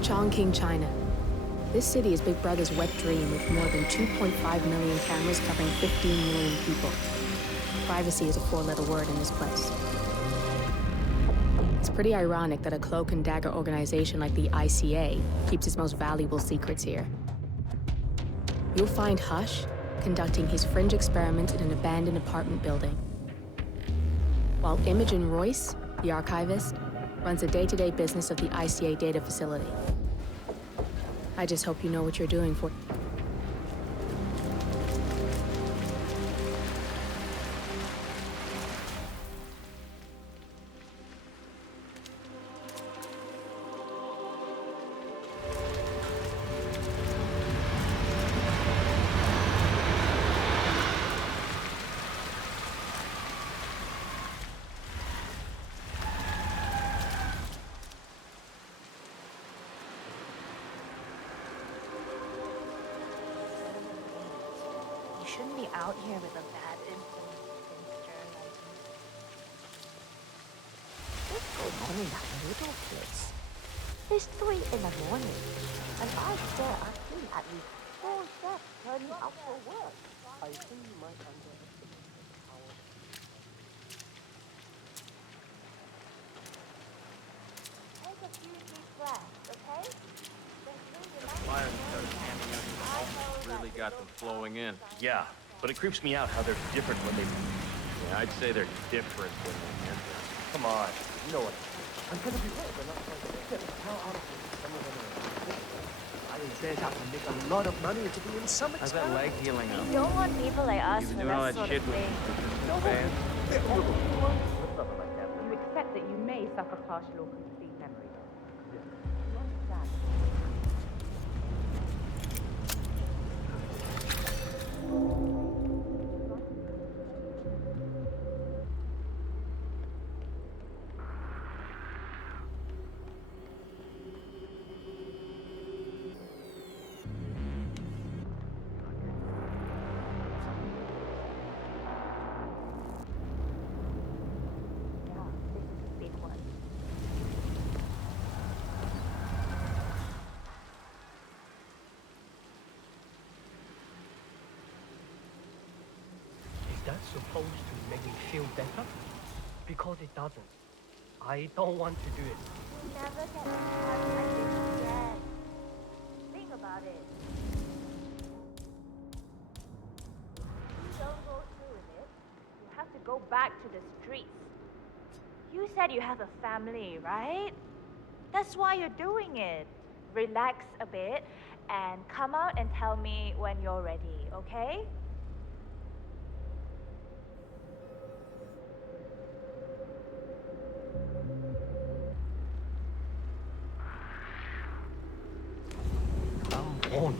Chongqing, China. This city is Big Brother's wet dream with more than 2.5 million cameras covering 15 million people. Privacy is a four-letter word in this place. It's pretty ironic that a cloak and dagger organization like the ICA keeps its most valuable secrets here. You'll find Hush conducting his fringe experiments in an abandoned apartment building, while Imogen Royce, the archivist, runs the day-to-day business of the ICA data facility. I just hope you know what you're doing for. Shouldn't be out here with a bad influence against journalism. What's going on in that little place? It's 3 in the morning, and I swear I've seen at least 4 chefs turning up for work. I think you might underestimate the power. Take a few deep breaths, okay? Fire started handing out your home really got them flowing in. Yeah, but it creeps me out how they're different when they... Yeah, I'd say they're different when they enter. Come on, you know what? I'm gonna be right, but not going to get the hell out of here. I said I can make a lot of money to be in some How's that leg healing up? You don't want people like us You've for been doing all that that sort shit of with thing. fans? You accept that you may suffer partial or complete memory loss. Yes. You understand? Yeah, this is a big one. Is that supposed to make me feel better? Because it doesn't. I don't want to do it. You never get a chance like this again. Think about it. You don't go through with it, you have to go back to the streets. You said you have a family, right? That's why you're doing it. Relax a bit and come out and tell me when you're ready, okay? Come on.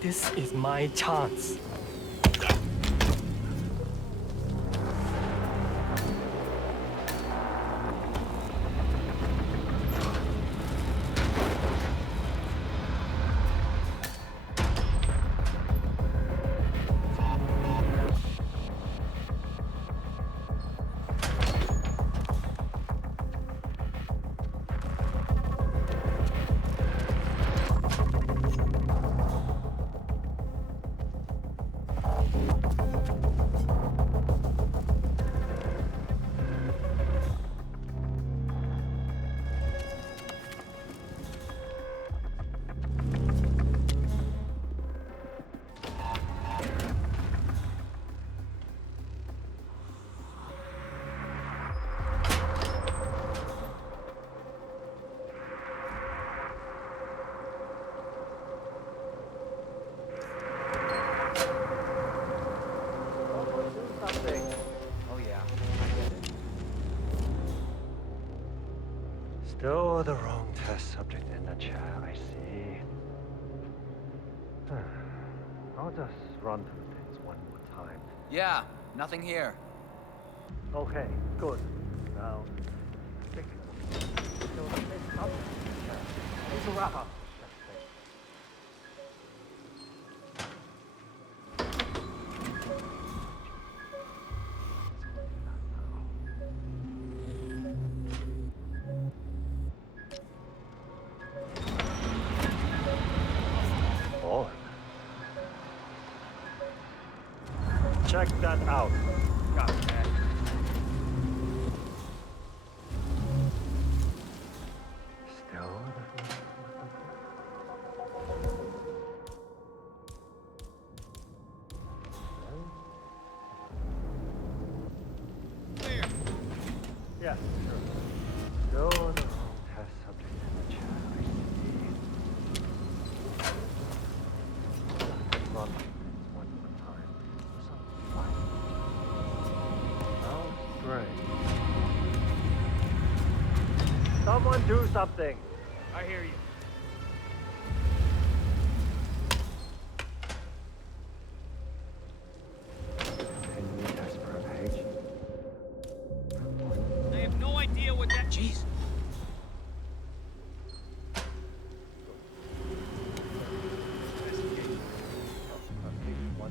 This is my chance. Oh yeah, I get it. Still the wrong test subject in the chair, I see. I'll just run through things one more time. Yeah, nothing here. Okay, good. Now, stick to the test subject in the chair. Need to wrap up. Check that out. Got it, Dad. Still. Clear. Yeah, sure. Still the wrong test subject in the chat. Not one time. Something fine. Sounds great. Someone do something! I hear you. 10 meters per page. I have no idea what that. Jeez. Investigation. Page 1.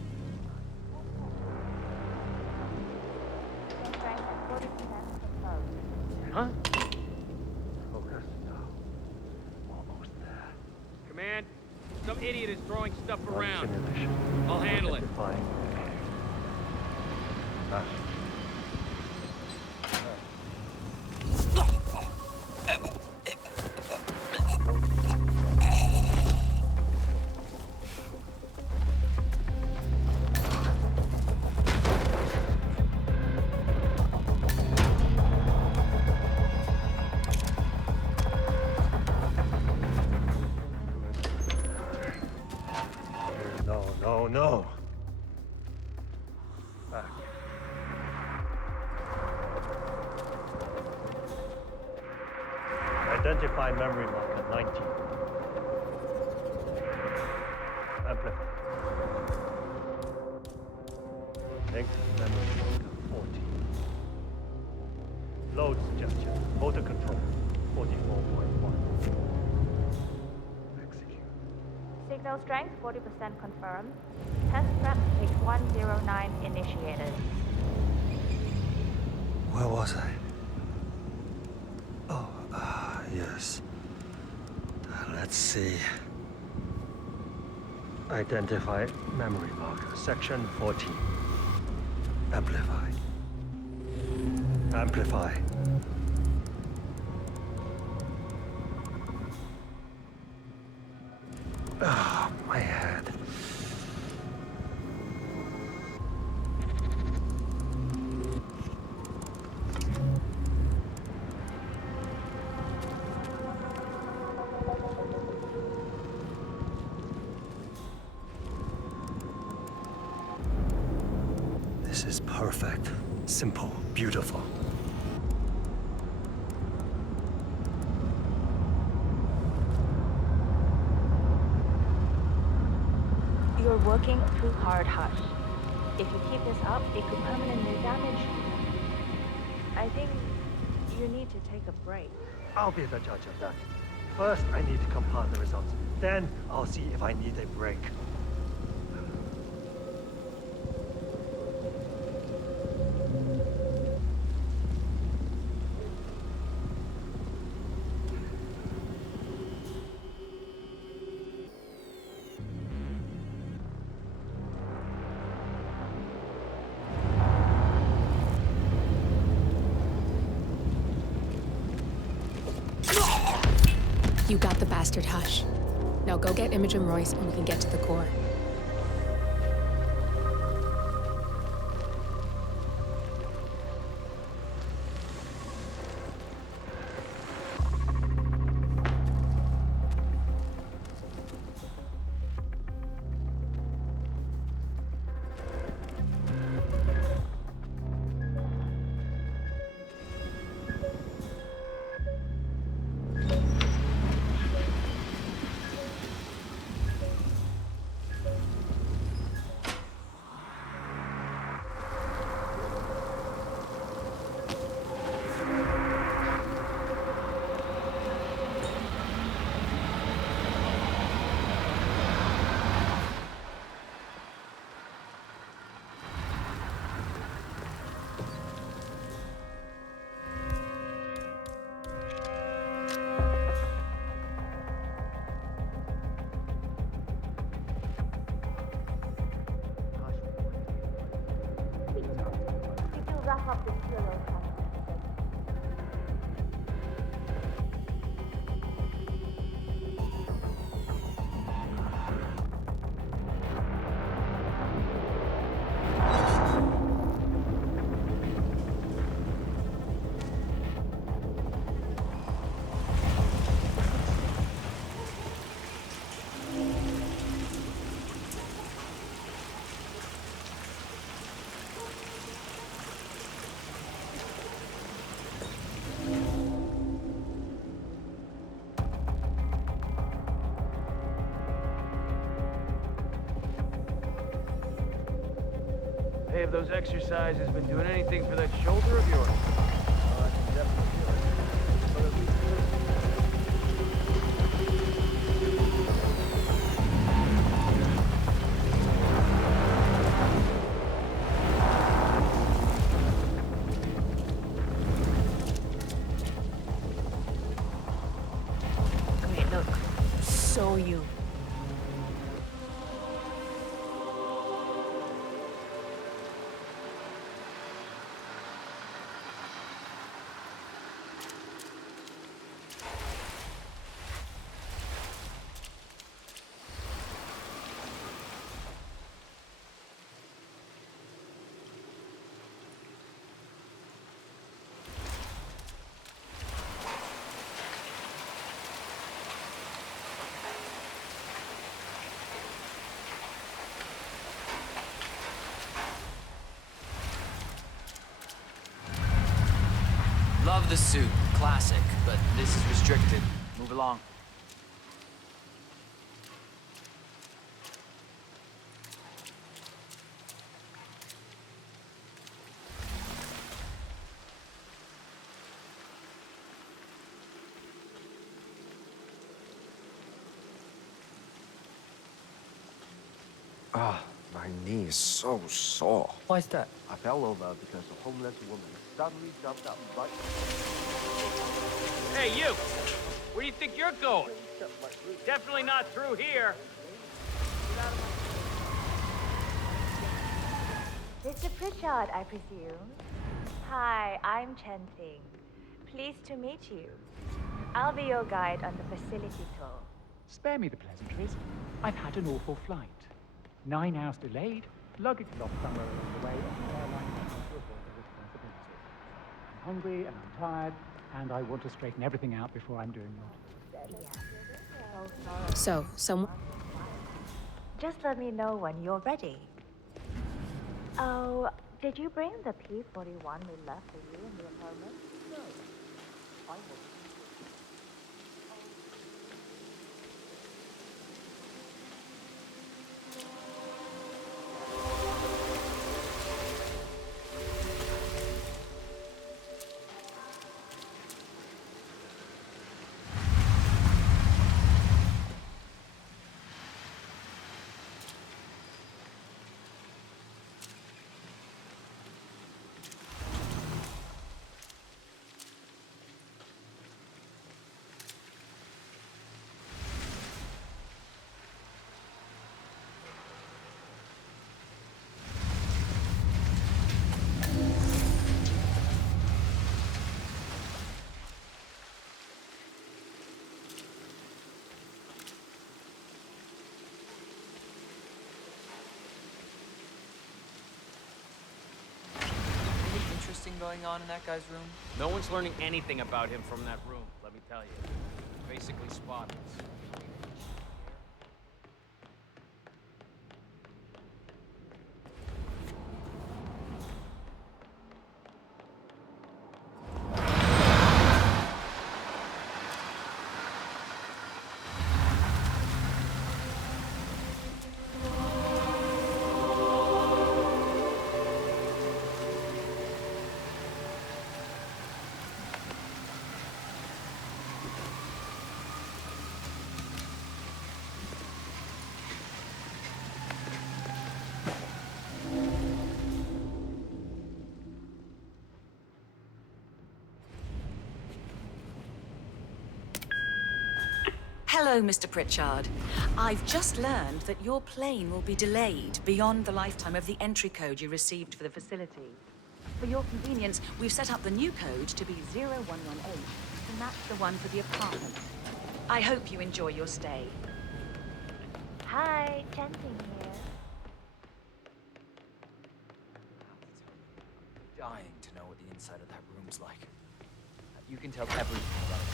Strength at 40% confirmed. Huh? Focus now. Almost there. Command, some idiot is throwing stuff around. Simulation. I'll handle it. Identifying. Ah. No. Back. Identify memory marker 19. Amplify. Link memory marker 14. Load suggestion. Motor control 44.1. Execute. Signal strength 40% confirmed. Test prep page 109 initiated. Where was I? Oh, yes. Let's see. Identify memory marker, section 14. Amplify. Amplify. Ah, my head. This is perfect. Simple, beautiful. You're working too hard, Hush. If you keep this up, it could permanently damage you. I think you need to take a break. I'll be the judge of that. First, I need to compile the results. Then, I'll see if I need a break. You got the bastard, Hush. Now go get Imogen Royce and we can get to the core. those exercises been doing anything for that shoulder of yours? I can definitely feel it. But at least Great, look. So you. Love the suit. Classic, but this is restricted. Move along. Ah, my knee is so sore. why is that? I fell over because a homeless woman suddenly jumped up right Hey, you! Where do you think you're going? Definitely not through here. Mr. Pritchard, I presume. Hi, I'm Chen Ting. Pleased to meet you. I'll be your guide on the facility tour. Spare me the pleasantries. I've had an awful flight. 9 hours delayed, luggage lost somewhere along the way, and the airline wants me to avoid the responsibility. I'm hungry and I'm tired, and I want to straighten everything out before I'm doing your Yeah. So, someone. Just let me know when you're ready. Oh, did you bring the P-41 we left for you in the apartment? Anything interesting going on in that guy's room? No one's learning anything about him from that room, let me tell you. Basically spotless. Hello, Mr. Pritchard. I've just learned that your plane will be delayed beyond the lifetime of the entry code you received for the facility. For your convenience, we've set up the new code to be 0118 to match the one for the apartment. I hope you enjoy your stay. Hi, Chen Ting here. Dying to know what the inside of that room's like. You can tell everything about it.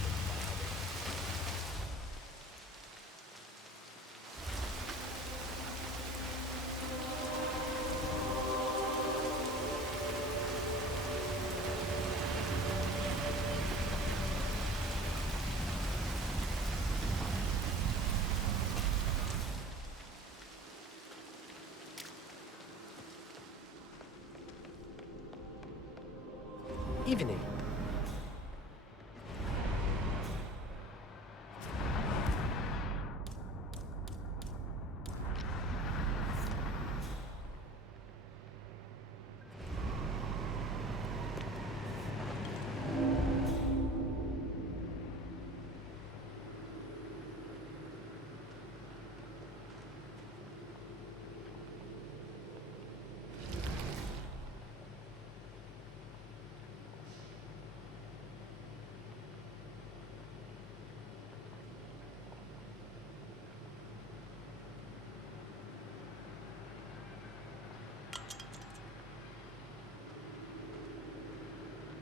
Evening.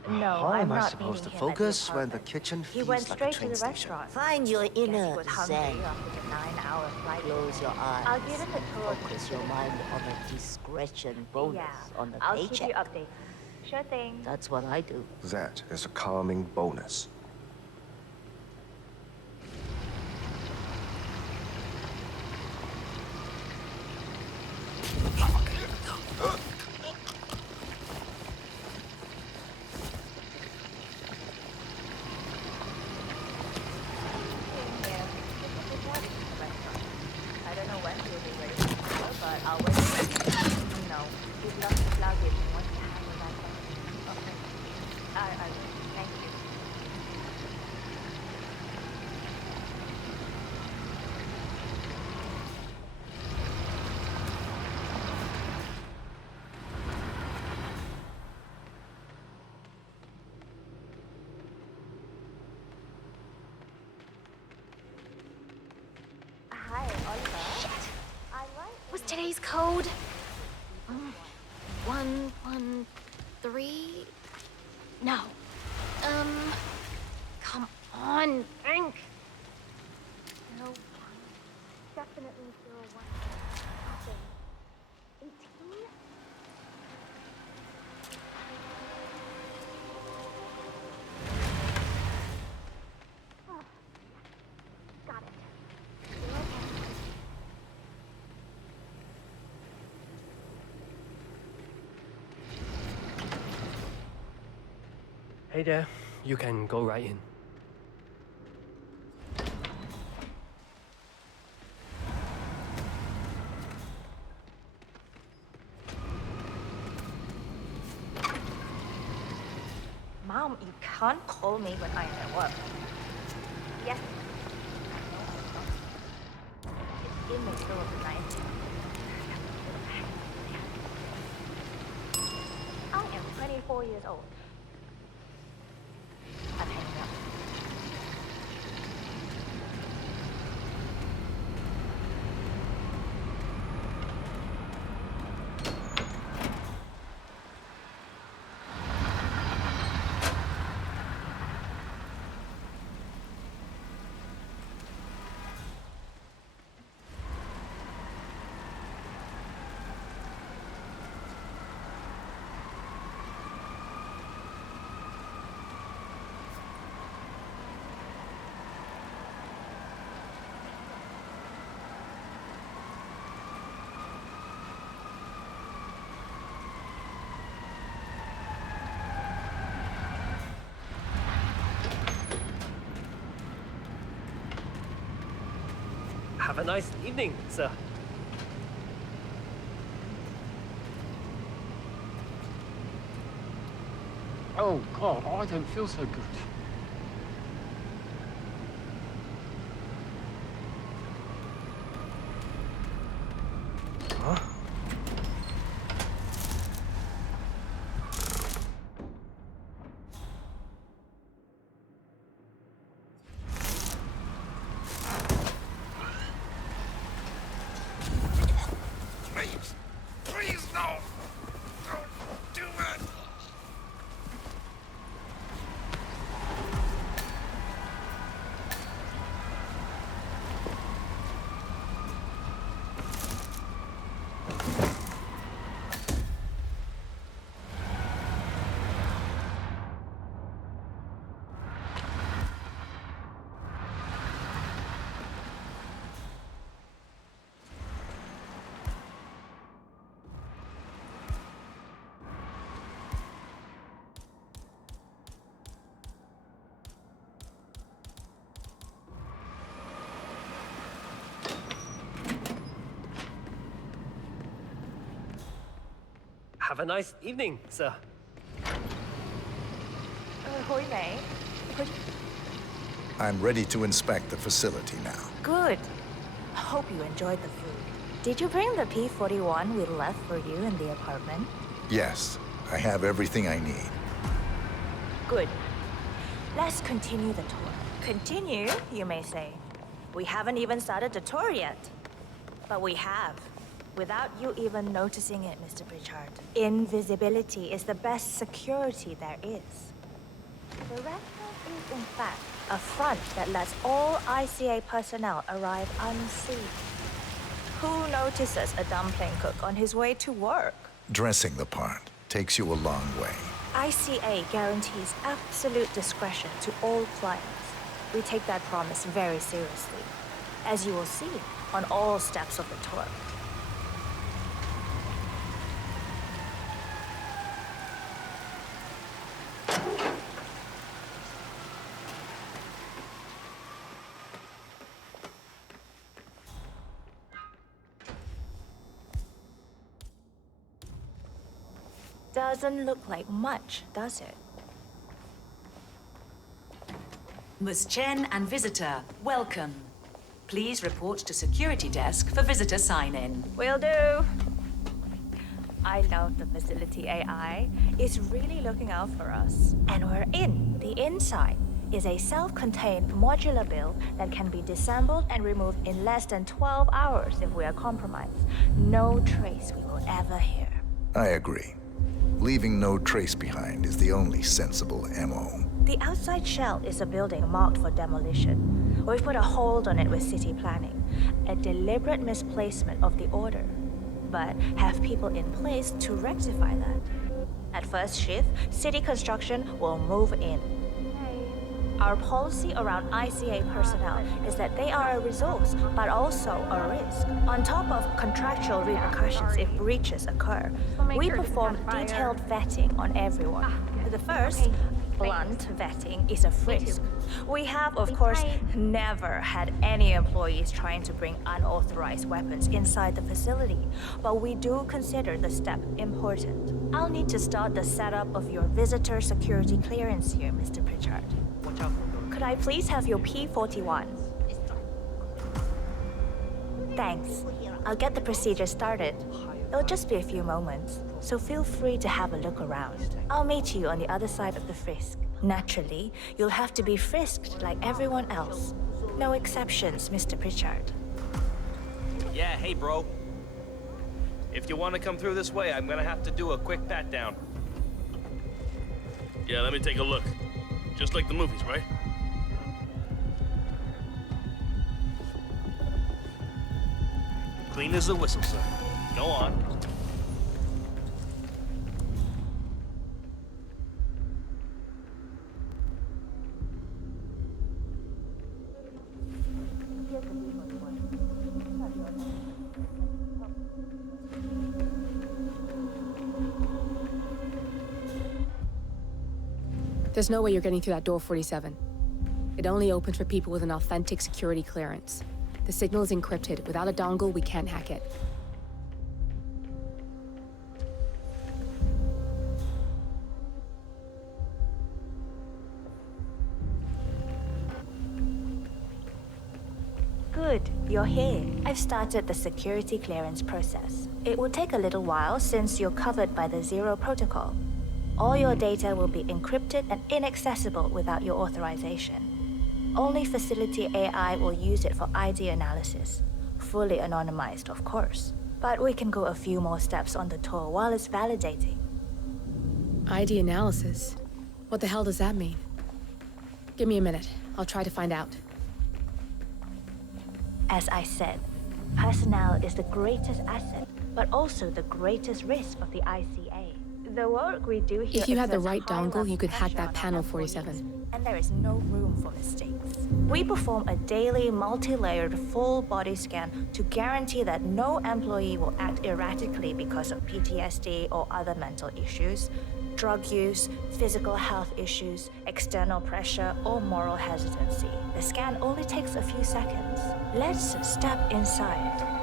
No, How I'm am I not supposed to meeting him at the focus when the apartment. kitchen He feels went like a straight to train the station? restaurant. Find your Guess he inner was hungry zen. after the 9-hour flight. Close your eyes. I'll give him the tour of the Focus your facility. mind on a discretion bonus Yeah, on the I'll paycheck. keep you updated. Sure thing. That's what I do. That is a calming bonus. I don't know when he'll be ready to tour, but I'll wait for him. You know, he'd love to luggage and wants to handle that stuff. Okay. I will. Thank you. Hi, Oliver. Shit. I like Was today's code? 113? No. Come on, think. no one. Definitely 01. Nothing. 18? Oh, got it. 01. Hey there. You can go right in. Mom, you can't call me when I'm at work. Yes. It's in the middle of the night. I am 24 years old. I'm hanging up. Have a nice evening, sir. Oh, God, I don't feel so good. Huh? Please, no! Don't do it! Have a nice evening, sir. Hoi Mei, could I'm ready to inspect the facility now. Good. Hope you enjoyed the food. Did you bring the P-41 we left for you in the apartment? Yes, I have everything I need. Good. Let's continue the tour. Continue, you may say. We haven't even started the tour yet. But we have. Without you even noticing it, Mr. Pritchard. Invisibility is the best security there is. The restaurant is, in fact, a front that lets all ICA personnel arrive unseen. Who notices a dumpling cook on his way to work? Dressing the part takes you a long way. ICA guarantees absolute discretion to all clients. We take that promise very seriously, as you will see on all steps of the tour. Doesn't look like much, does it? Ms. Chen and visitor, welcome. Please report to security desk for visitor sign-in. Will do. I love the facility AI. It's really looking out for us. And we're in. The inside is a self-contained modular build that can be disassembled and removed in less than 12 hours if we are compromised. No trace we will ever hear. I agree. Leaving no trace behind is the only sensible MO. The outside shell is a building marked for demolition. We've put a hold on it with city planning. A deliberate misplacement of the order. But have people in place to rectify that. At first shift, city construction will move in. Our policy around ICA personnel is that they are a resource, but also a risk. On top of contractual repercussions if breaches occur, we perform detailed vetting on everyone. The first, blunt vetting, is a frisk. We have, of course, never had any employees trying to bring unauthorized weapons inside the facility, but we do consider the step important. I'll need to start the setup of your visitor security clearance here, Mr. Pritchard. Could I please have your P-41? Thanks. I'll get the procedure started. It'll just be a few moments, so feel free to have a look around. I'll meet you on the other side of the frisk. Naturally, you'll have to be frisked like everyone else. No exceptions, Mr. Pritchard. Yeah, hey, bro. If you want to come through this way, I'm gonna have to do a quick pat-down. Yeah, let me take a look. Just like the movies, right? Clean as a whistle, sir. Go on. There's no way you're getting through that door 47. It only opens for people with an authentic security clearance. The signal is encrypted. Without a dongle, we can't hack it. Good, you're here. I've started the security clearance process. It will take a little while since you're covered by the Zero Protocol. All your data will be encrypted and inaccessible without your authorization. Only facility AI will use it for ID analysis. Fully anonymized, of course. But we can go a few more steps on the tour while it's validating. ID analysis? What the hell does that mean? Give me a minute. I'll try to find out. As I said, personnel is the greatest asset, but also the greatest risk of the ICA. The work we do here. If you had the right dongle, you could hack that panel 47. And there is no room for mistakes. We perform a daily multi-layered full body scan to guarantee that no employee will act erratically because of PTSD or other mental issues, drug use, physical health issues, external pressure, or moral hesitancy. The scan only takes a few seconds. Let's step inside.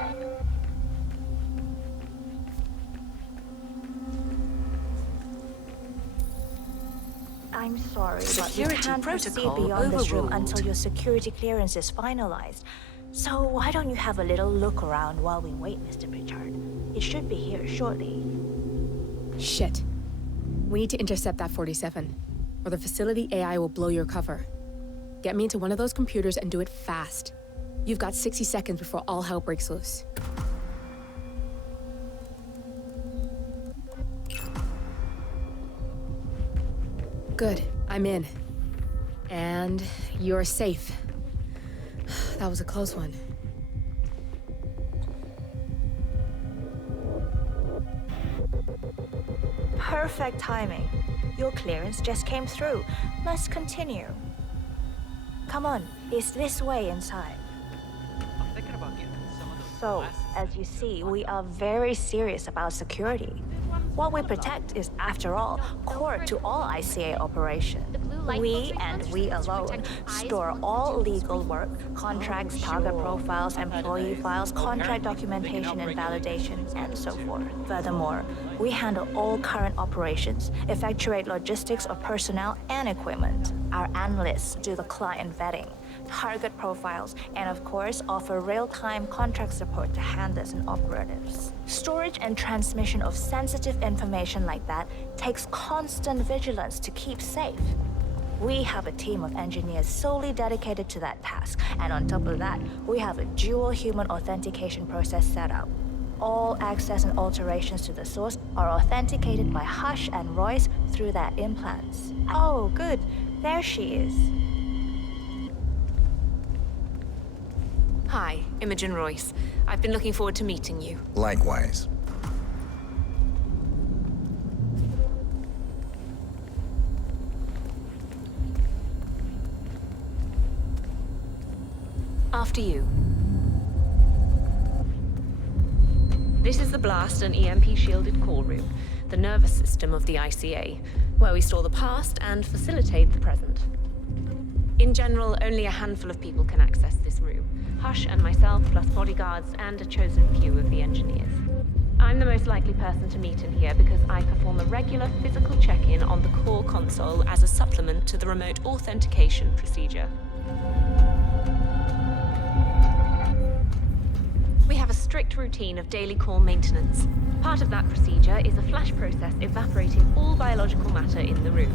I'm sorry, but we Security can't proceed protocol beyond this room overruled. until your security clearance is finalized. So why don't you have a little look around while we wait, Mr. Pritchard? It should be here shortly. Shit. We need to intercept that 47, or the facility AI will blow your cover. Get me into one of those computers and do it fast. You've got 60 seconds before all hell breaks loose. Good, I'm in. And you're safe. That was a close one. Perfect timing. Your clearance just came through. Let's continue. Come on, it's this way inside. I'm thinking about getting some of those So, glasses. as you see, we are very serious about security. What we protect is, after all, core to all ICA operations. We, and we alone, store all legal work, contracts, target profiles, employee files, contract documentation and validation, and so forth. Furthermore, we handle all current operations, effectuate logistics of personnel and equipment. Our analysts do the client vetting, target profiles, and of course offer real-time contract support to handlers and operatives. Storage and transmission of sensitive information like that takes constant vigilance to keep safe. We have a team of engineers solely dedicated to that task, and on top of that, we have a dual human authentication process set up. All access and alterations to the source are authenticated by Hush and Royce through their implants. Oh, good. There she is. Hi, Imogen Royce. I've been looking forward to meeting you. Likewise. After you. This is the blast and EMP-shielded core room, the nervous system of the ICA, where we store the past and facilitate the present. In general, only a handful of people can access this room. Hush and myself, plus bodyguards and a chosen few of the engineers. I'm the most likely person to meet in here because I perform a regular physical check-in on the core console as a supplement to the remote authentication procedure. We have a strict routine of daily core maintenance. Part of that procedure is a flash process evaporating all biological matter in the room.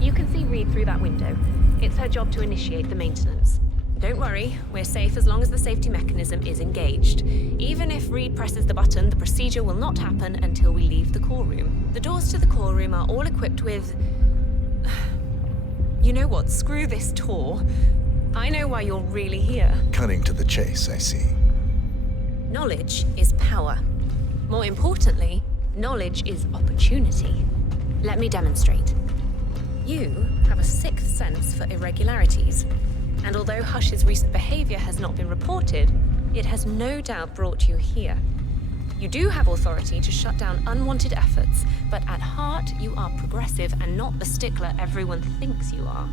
You can see Reed through that window. It's her job to initiate the maintenance. Don't worry, we're safe as long as the safety mechanism is engaged. Even if Reed presses the button, the procedure will not happen until we leave the core room. The doors to the core room are all equipped with... You know what? Screw this tour. I know why you're really here. Cutting to the chase, I see. Knowledge is power. More importantly, knowledge is opportunity. Let me demonstrate. You have a sixth sense for irregularities. And although Hush's recent behavior has not been reported, it has no doubt brought you here. You do have authority to shut down unwanted efforts, but at heart, you are progressive and not the stickler everyone thinks you are.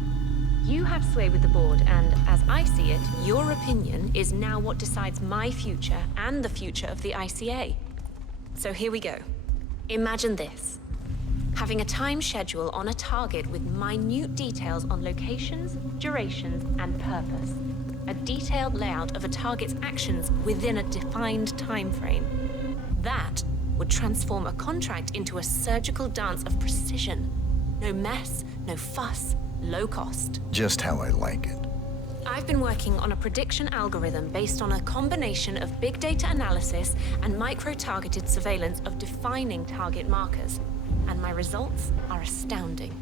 You have sway with the board, and as I see it, your opinion is now what decides my future and the future of the ICA. So here we go. Imagine this. Having a time schedule on a target with minute details on locations, durations, and purpose. A detailed layout of a target's actions within a defined time frame. That would transform a contract into a surgical dance of precision. No mess, no fuss, low cost. Just how I like it. I've been working on a prediction algorithm based on a combination of big data analysis and micro-targeted surveillance of defining target markers. And my results are astounding.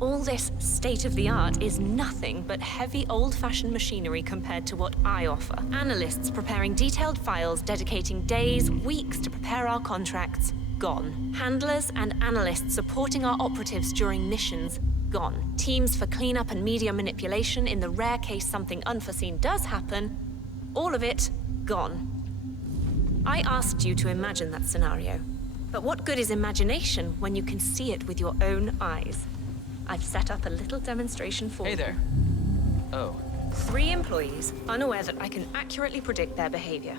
All this state-of-the-art is nothing but heavy old-fashioned machinery compared to what I offer. Analysts preparing detailed files, dedicating days, weeks to prepare our contracts, gone. Handlers and analysts supporting our operatives during missions, gone. Teams for cleanup and media manipulation in the rare case something unforeseen does happen, all of it, gone. I asked you to imagine that scenario. But what good is imagination when you can see it with your own eyes? I've set up a little demonstration for you. Hey there. Oh. 3 employees, unaware that I can accurately predict their behavior.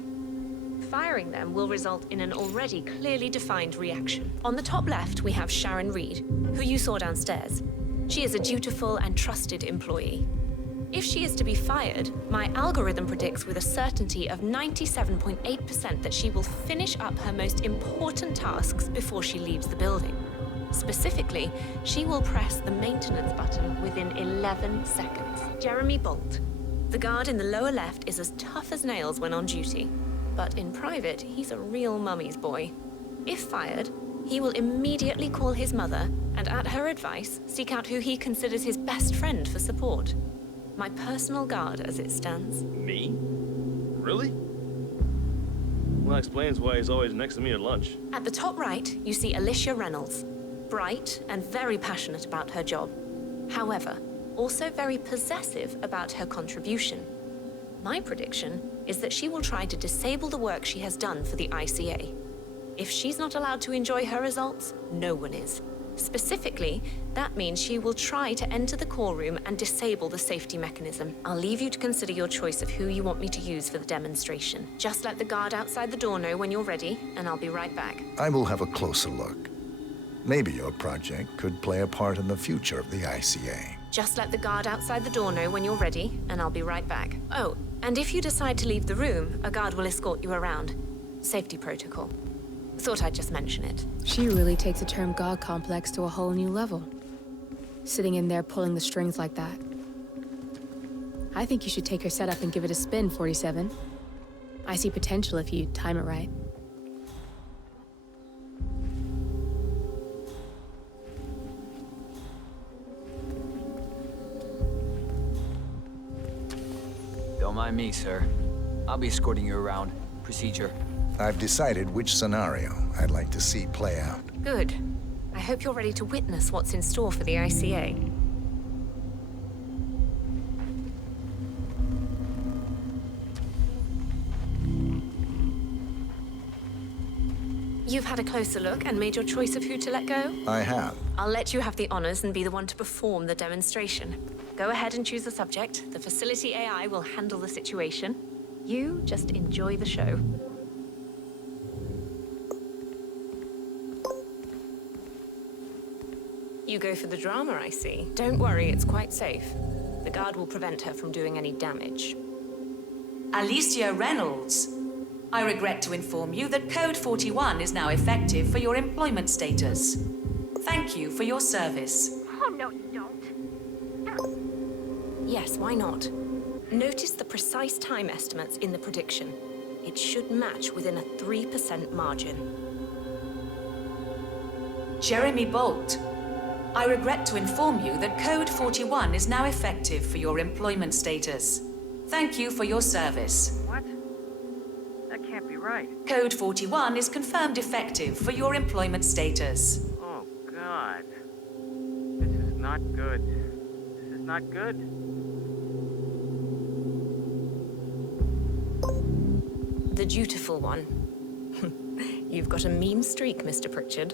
Firing them will result in an already clearly defined reaction. On the top left, we have Sharon Reed, who you saw downstairs. She is a dutiful and trusted employee. If she is to be fired, my algorithm predicts with a certainty of 97.8% that she will finish up her most important tasks before she leaves the building. Specifically, she will press the maintenance button within 11 seconds. Jeremy Bolt. The guard in the lower left is as tough as nails when on duty, but in private, he's a real mummy's boy. If fired, he will immediately call his mother and, at her advice, seek out who he considers his best friend for support. My personal guard as it stands. Me? Really? Well, that explains why he's always next to me at lunch. At the top right, you see Alicia Reynolds. Bright and very passionate about her job. However, also very possessive about her contribution. My prediction is that she will try to disable the work she has done for the ICA. If she's not allowed to enjoy her results, no one is. Specifically, that means she will try to enter the core room and disable the safety mechanism. I'll leave you to consider your choice of who you want me to use for the demonstration. Just let the guard outside the door know when you're ready, and I'll be right back. I will have a closer look. Maybe your project could play a part in the future of the ICA. Just let the guard outside the door know when you're ready, and I'll be right back. Oh, and if you decide to leave the room, a guard will escort you around. Safety protocol. Thought I'd just mention it. She really takes the term God complex to a whole new level. Sitting in there pulling the strings like that. I think you should take her setup and give it a spin, 47. I see potential if you time it right. Don't mind me, sir. I'll be escorting you around. Procedure. I've decided which scenario I'd like to see play out. Good. I hope you're ready to witness what's in store for the ICA. You've had a closer look and made your choice of who to let go? I have. I'll let you have the honors and be the one to perform the demonstration. Go ahead and choose a subject. The facility AI will handle the situation. You just enjoy the show. You go for the drama, I see. Don't worry, it's quite safe. The guard will prevent her from doing any damage. Alicia Reynolds. I regret to inform you that Code 41 is now effective for your employment status. Thank you for your service. Oh, no, you don't. Yes, why not? Notice the precise time estimates in the prediction. It should match within a 3% margin. Jeremy Bolt. I regret to inform you that Code 41 is now effective for your employment status. Thank you for your service. What? That can't be right. Code 41 is confirmed effective for your employment status. Oh, God. This is not good. This is not good. The dutiful one. You've got a mean streak, Mr. Pritchard.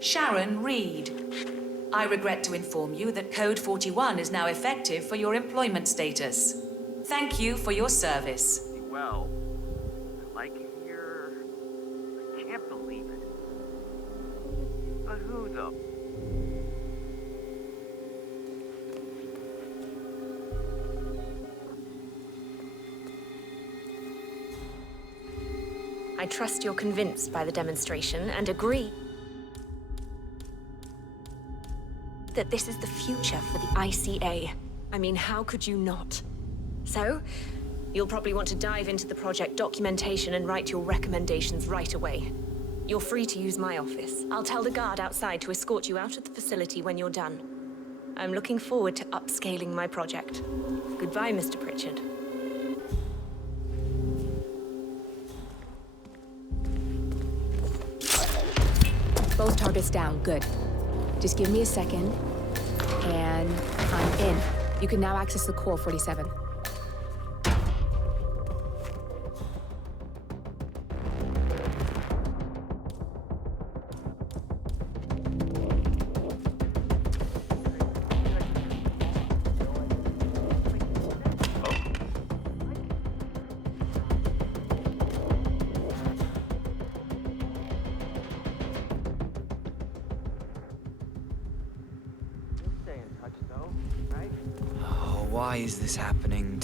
Sharon Reed. I regret to inform you that Code 41 is now effective for your employment status. Thank you for your service. Well, I like it here. I can't believe it. But who, though? I trust you're convinced by the demonstration and agree that this is the future for the ICA. I mean, how could you not? So, you'll probably want to dive into the project documentation and write your recommendations right away. You're free to use my office. I'll tell the guard outside to escort you out of the facility when you're done. I'm looking forward to upscaling my project. Goodbye, Mr. Pritchard. Both targets down, good. Just give me a second, and I'm in. You can now access the core, 47. in touch, though, right? Oh, why is this happening?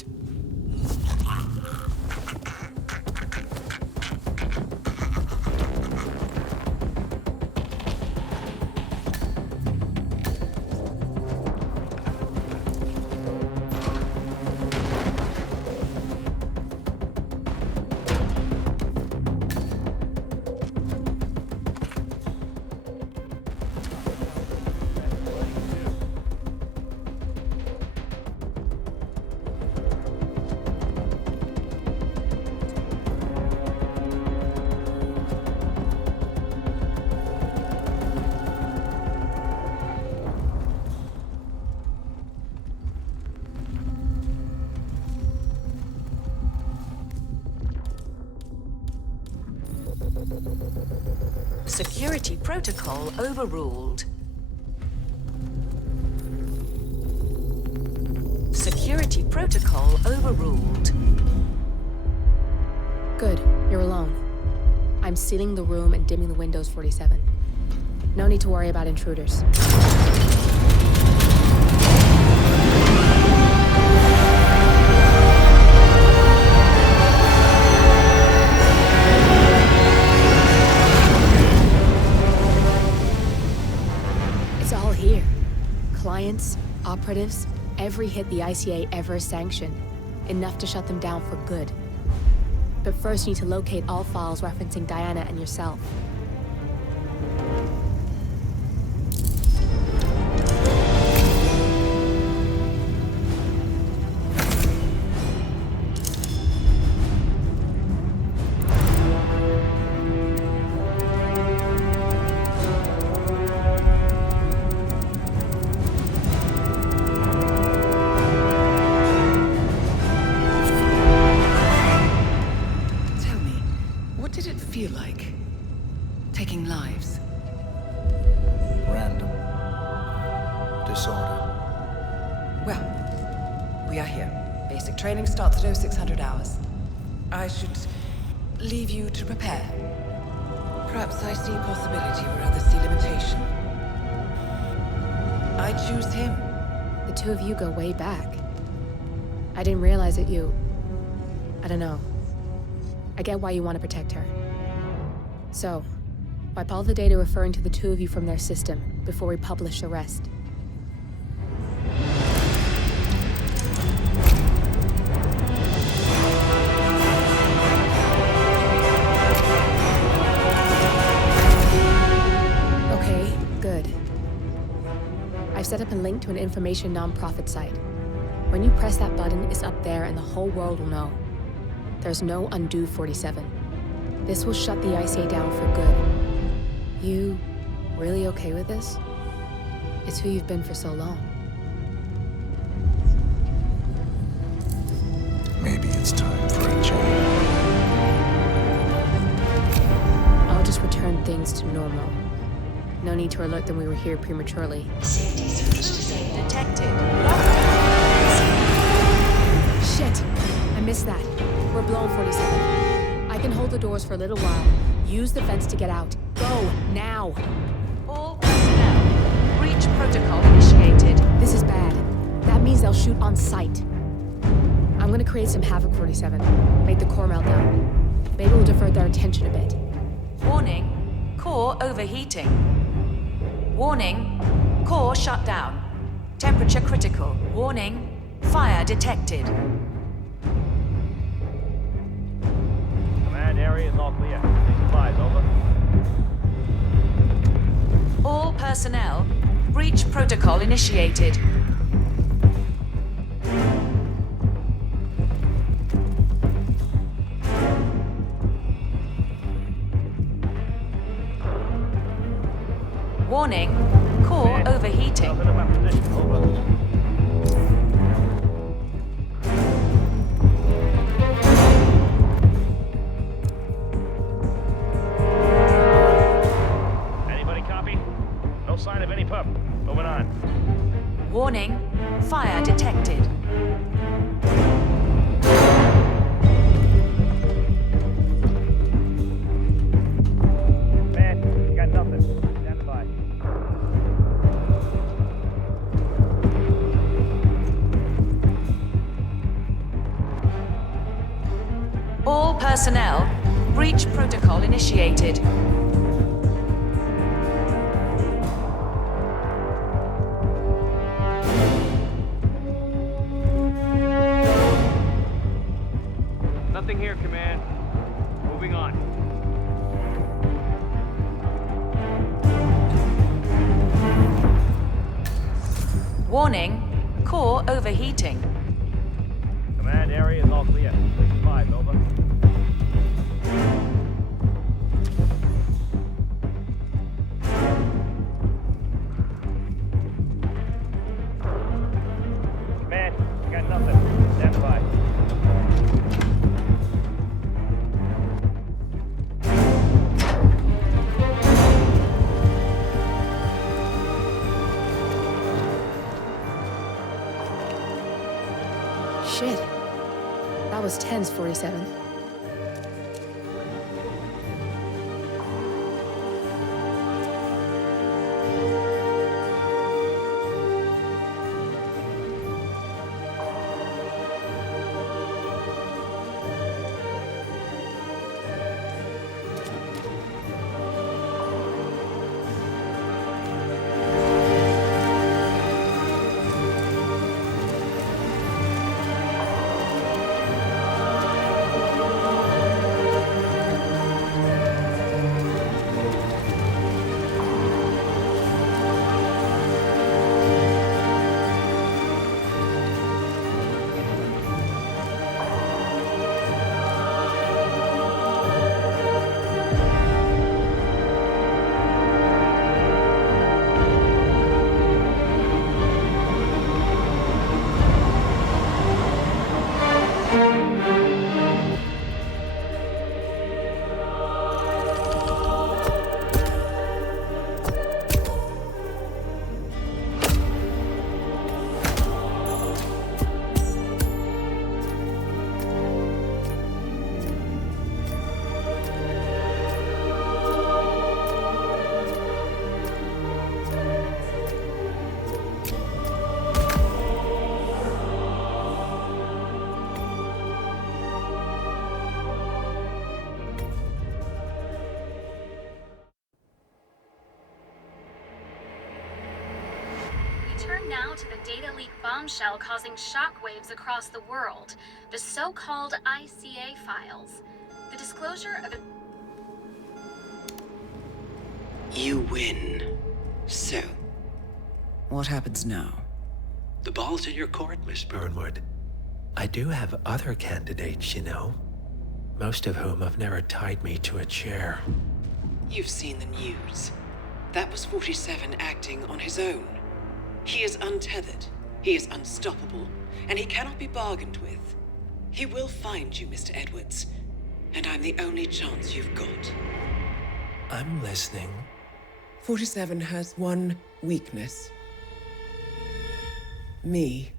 Security protocol overruled. Security protocol overruled. Good, you're alone. I'm sealing the room and dimming the windows, 47. No need to worry about intruders. It's all here. Clients, operatives, every hit the ICA ever sanctioned. Enough to shut them down for good. But first you need to locate all files referencing Diana and yourself. Feel like taking lives? Random. Disorder. Well, we are here. Basic training starts at 0600 hours. I should leave you to prepare. Perhaps I see possibility where others see limitation. I choose him. The two of you go way back. I didn't realize that you... I don't know. I get why you want to protect her. So, wipe all the data referring to the two of you from their system before we publish the rest. Okay, good. I've set up a link to an information non-profit site. When you press that button, it's up there and the whole world will know. There's no undo 47. This will shut the ICA down for good. You really okay with this? It's who you've been for so long. Maybe it's time for a change. I'll just return things to normal. No need to alert them we were here prematurely. Safety switch detected. Shit! I missed that. We're blown, 47. I can hold the doors for a little while. Use the vents to get out. Go, now! All personnel. Breach protocol initiated. This is bad. That means they'll shoot on sight. I'm gonna create some havoc, 47. Make the core melt down. Maybe we'll divert their attention a bit. Warning. Core overheating. Warning. Core shut down. Temperature critical. Warning. Fire detected. Area is all clear. Supplies, over. All personnel, breach protocol initiated. Warning, core overheating. Nothing in my position, over. No sign of any pup. Moving on. Warning, fire detected. Man, you got nothing. Stand by. personnel. Breach protocol initiated. Nothing here, Command. Moving on. Warning, core overheating. Command area is all clear. 5, over. Command, we got nothing. Stand by. Shit. That was tense, 47. Turn now to the data leak bombshell causing shockwaves across the world, the so-called ICA files. The disclosure of You win. So, What happens now? the ball's in your court, Miss Burnwood. I do have other candidates, you know. Most of whom have never tied me to a chair. You've seen the news. That was 47 acting on his own. He is untethered, he is unstoppable, and he cannot be bargained with. He will find you, Mr. Edwards, and I'm the only chance you've got. I'm listening. 47 has one weakness. Me.